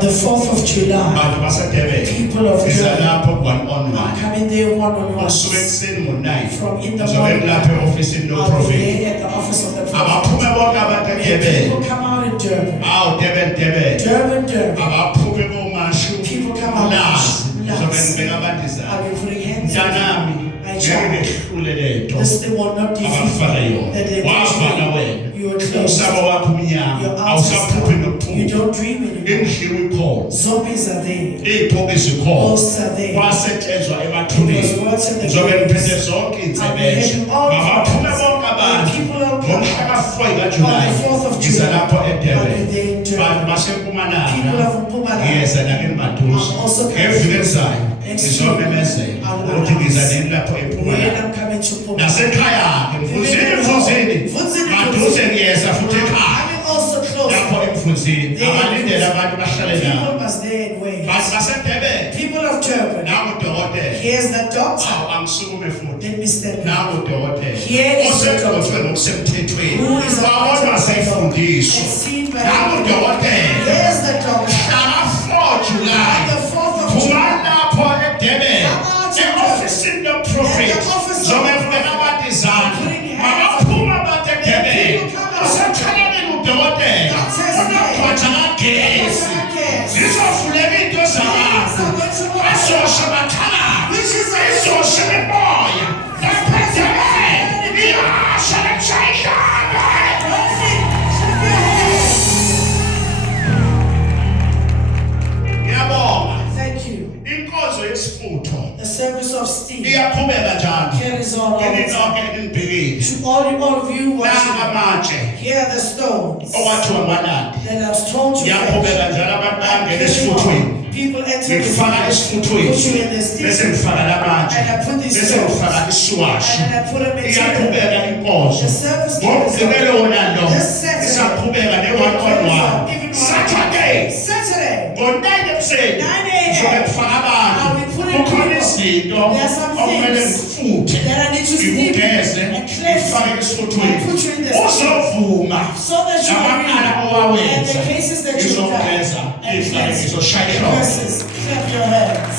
On the 4th of July, people of Durban are coming there one-on-one. From in the morning, I'll be there at the office of the prophet. People come out in Durban. Durban. People come out in I'll be putting hands on my child. This they will not defeat you. That they will you are close. Your outside. You don't dream anymore. Zombies are there. Ghosts are there. Because what's in the people are coming. On the 4th of July, I'll be there in Durban. People of Mpumalanga. Yes, and I can Also every side. Is not a message. What is an end when I'm coming to Puma. Nasekaya, yes, I I'm also close. People must there and wait. People of Durban. Here's the doctor. Let me step now. Here is the doctor. Who is the doctor? Here's the doctor. July. The 4th of July. The service of steel carries on to all of you watching. Here are the stones that are stones to people enter the put you in the steel, and I put these stones, and I put them in the service Saturday, 9 a.m. I'll be putting people. There are some things that I need to steep and cleanse and put you in the steam so that you can read and the cases that you have and cleanse the curses. Clap your hands.